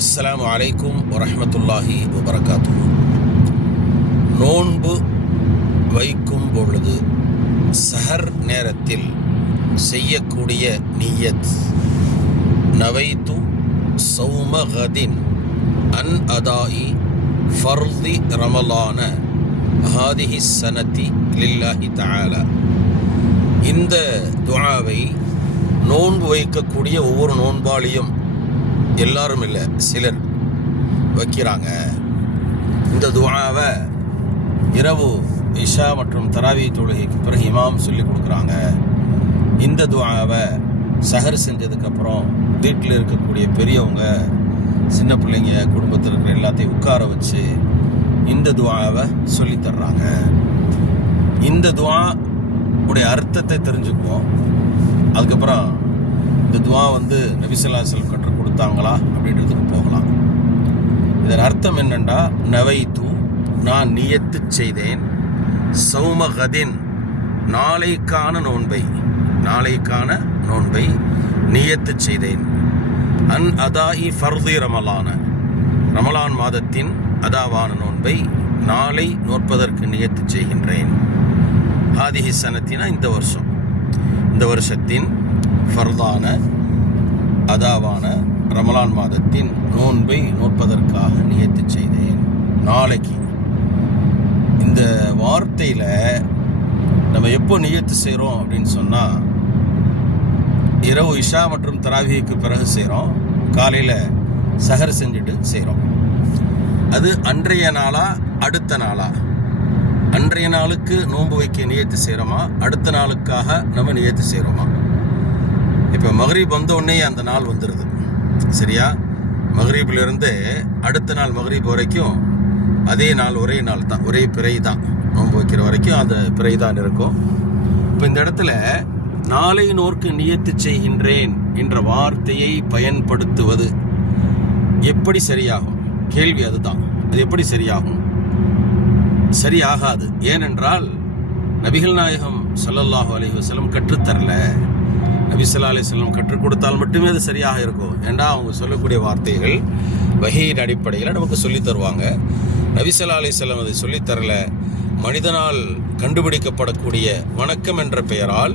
அஸ்லாம் அலைக்கும் வரமத்துல்லாஹி வபரகாத்து நோன்பு வைக்கும் பொழுது சஹர் நேரத்தில் செய்யக்கூடிய நியத். நவைத்து சௌமகதின் அன் அதாயி ஃபர்தி ரமலான ஹாதிஹி சனதி லில்லாஹி தால இந்த துவாவை நோன்பு வைக்கக்கூடிய ஒவ்வொரு நோன்பாளியும் எல்லாரும் இல்லை சிலர் வைக்கிறாங்க. இந்த துவாவை இரவு இஷா மற்றும் தராவி தொழுகைக்கு பிறகு இமாம் சொல்லி கொடுக்குறாங்க. இந்த துவாவை சஹர் செஞ்சதுக்கப்புறம் வீட்டில் இருக்கக்கூடிய பெரியவங்க சின்ன பிள்ளைங்க குடும்பத்தில் இருக்கிற எல்லாத்தையும் உட்கார வச்சு இந்த துவாவை சொல்லி தர்றாங்க. இந்த துவா உடைய அர்த்தத்தை தெரிஞ்சுக்குவோம். அதுக்கப்புறம் இந்த துவா வந்து நபிசல்லாசல் கற்றுக் கொடுத்தாங்களா அப்படின்றதுக்கு போகலாம். இதன் அர்த்தம் என்னென்னா நவைத்து நான் நியத்து செய்தேன். சௌமகதின் நாளைக்கான நோன்பை நாளைக்கான நோன்பை நியத்து செய்தேன். அன் அதாஹி ஃபர்தி ரமலான ரமலான் மாதத்தின் அதாவான நோன்பை நாளை நோற்பதற்கு நியத்து செய்கின்றேன். ஹாதிஹி சனத்தினா இந்த வருஷம். இந்த வருஷத்தின் ஃபர்தான அதாவான ரமலான் மாதத்தின் நோன்பை நோற்பதற்காக நியத்து செய்தேன். நாளைக்கு இந்த வார்த்தையில் நம்ம எப்போ நியத்து செய்கிறோம் அப்படின்னு சொன்னால் இரவு இஷா மற்றும் தராவிக்கு பிறகு செய்கிறோம் காலையில் சஹர் செஞ்சுட்டு செய்கிறோம் அது அன்றைய நாளா அடுத்த நாளா? அன்றைய நாளுக்கு நோன்பு வைக்க நியத்து செய்கிறோமா அடுத்த நாளுக்காக நம்ம நியத்து செய்கிறோமா இப்போ மகரீப் வந்த உடனே அந்த நாள் வந்துடுது சரியா? மகரீப்லேருந்து அடுத்த நாள் மகரீப் வரைக்கும் அதே நாள் ஒரே நாள் தான். ஒரே பிறை தான். நோன்பு வைக்கிற வரைக்கும் அந்த பிறை தான் இருக்கும். இப்போ இந்த இடத்துல நாளை நோர்க்கு நியத்து செய்கின்றேன் என்ற வார்த்தையை பயன்படுத்துவது எப்படி சரியாகும்? கேள்வி அதுதான். அது எப்படி சரியாகும்? சரியாகாது. ஏனென்றால் நபிகள் நாயகம் ஸல்லல்லாஹு அலைஹி வஸல்லம் கற்றுத்தரல நபி ஸல்லல்லாஹு அலைஹி கற்றுக் கொடுத்தால் மட்டுமே அது சரியாக இருக்கும். ஏண்டா? அவங்க சொல்லக்கூடிய வார்த்தைகள் வகையின் அடிப்படையில் நமக்கு சொல்லி தருவாங்க. நபி ஸல்லல்லாஹு அதை சொல்லித் தரல. மனிதனால் கண்டுபிடிக்கப்படக்கூடிய வணக்கம் என்ற பெயரால்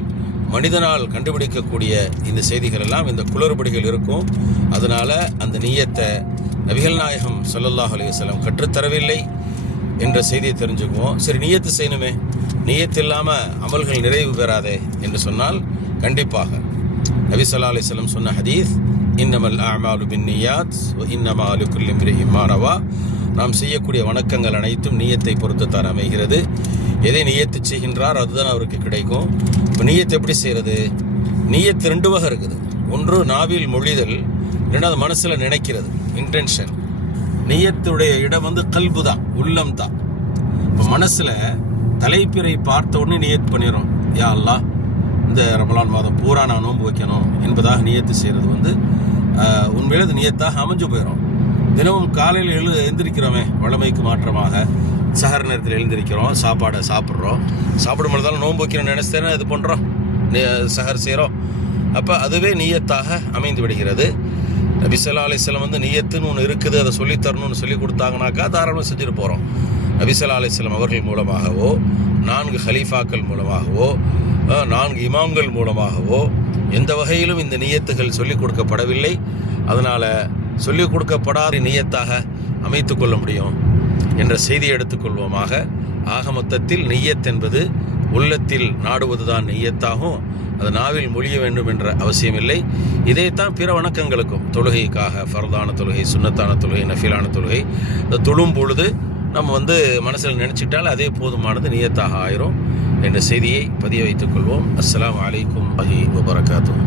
மனிதனால் கண்டுபிடிக்கக்கூடிய இந்த செய்திகள் எல்லாம் இந்த குளறுபடிகள் இருக்கும். அதனால அந்த நீயத்தை நபிகள் நாயகம் ஸல்லல்லாஹு அலைஹி கற்றுத்தரவில்லை என்ற செய்தியை தெரிஞ்சுக்குவோம். சரி நீயத்து செய்யணுமே. நீயத்து இல்லாமல் அமல்கள் நிறைவு பெறாதே என்று சொன்னால் கண்டிப்பாக. நபிசல்லா ஸல்லல்லாஹு சொன்ன ஹதீஸ் இன்னமல் அமாலு பின் நியாத் இன்னமா அலுக்குல் இம்ரஹிமானவா நாம் செய்யக்கூடிய வணக்கங்கள் அனைத்தும் நீயத்தை பொறுத்துத்தான் அமைகிறது. எதை நீயத்து செய்கின்றார் அதுதான் அவருக்கு கிடைக்கும். இப்போ நீயத்தை எப்படி செய்கிறது நீயத்து ரெண்டு வகை இருக்குது. ஒன்று நாவில் மொழிதல். ரெண்டாவது மனசில் நினைக்கிறது. இன்டென்ஷன் நீயத்துடைய இடம் வந்து கல்பு தான் உள்ளம் தான். இப்போ மனசில் தலைப்பிறை பார்த்த உடனே நியத் பண்ணிடும் யா அல்லாஹ் இந்த ரமலான் மாதம் பூரா நான் நோன்பு வைக்கணும் என்பதாக நியத்து செய்கிறது வந்து உண்மையில் அது நியத்தாக அமைஞ்சு போயிடும் தினமும் காலையில் எழு எழுந்திருக்கிறோமே வழமைக்கு மாற்றமாக. சஹர் நேரத்தில் எழுந்திருக்கிறோம் சாப்பாடை சாப்பிட்றோம். சாப்பிடும் பொழுதாலும் நோன்பு வைக்கணும்னு நினைச்சேன்னா இது பண்ணுறோம் சஹர் செய்கிறோம் அப்போ அதுவே நீயத்தாக அமைந்து விடுகிறது. நபிசல்லா அலிஸ்லம் வந்து நியத்துன்னு ஒன்று இருக்குது அதை சொல்லித்தரணும்னு சொல்லி கொடுத்தாங்கனாக்கா தாராளமாக செஞ்சுட்டு போகிறோம் நபிசல்லா அலிஸ்லம் அவர்கள் மூலமாகவோ நான்கு ஹலீஃபாக்கள் மூலமாகவோ நான்கு இமாம்கள் மூலமாகவோ எந்த வகையிலும் இந்த நீயத்துகள் சொல்லிக் கொடுக்கப்படவில்லை. அதனால் சொல்லிக் கொடுக்கப்படாத நீயத்தாக அமைத்து கொள்ள முடியும் என்ற செய்தி எடுத்துக்கொள்வோமாக ஆக மொத்தத்தில் நெய்யத் என்பது உள்ளத்தில் நாடுவதுதான் நெய்யத்தாகும் அது நாவில் மொழிய வேண்டும் என்ற அவசியமில்லை. இதைத்தான் பிற வணக்கங்களுக்கும் தொழுகைக்காக ஃபர்தான தொழுகை சுண்ணத்தான தொழுகை நஃபிலான தொழுகை இந்த தொழும் பொழுது நம்ம வந்து மனசில் நினச்சிட்டால் அதே போதுமானது நியத்தாக ஆயிரும் என்ற செய்தியை பதிய வைத்துக் கொள்வோம். அஸ்லாம் வலைக்கும் வகி வபரகாத்துஹ்.